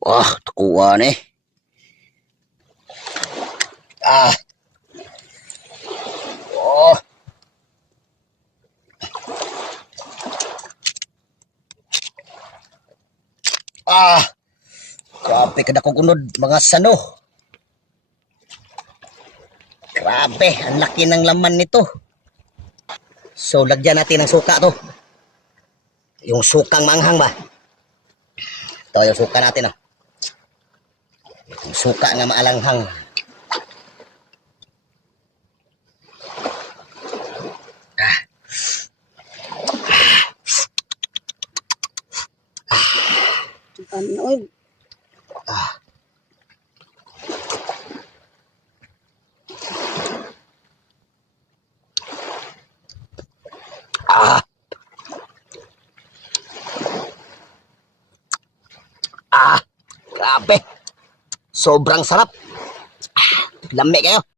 Wah, takuan eh. Ah. Oh. Ah. Grabe kada kong unod mga sano. Grabe, ang laki ng laman nito. So, lagyan natin ng suka to. Yung sukang manghang ba? Ito yung suka natin, oh. Yung suka nga maalanghang. Ano? Ah. Ah. Grabe. Sobrang sarap. Lami kayo.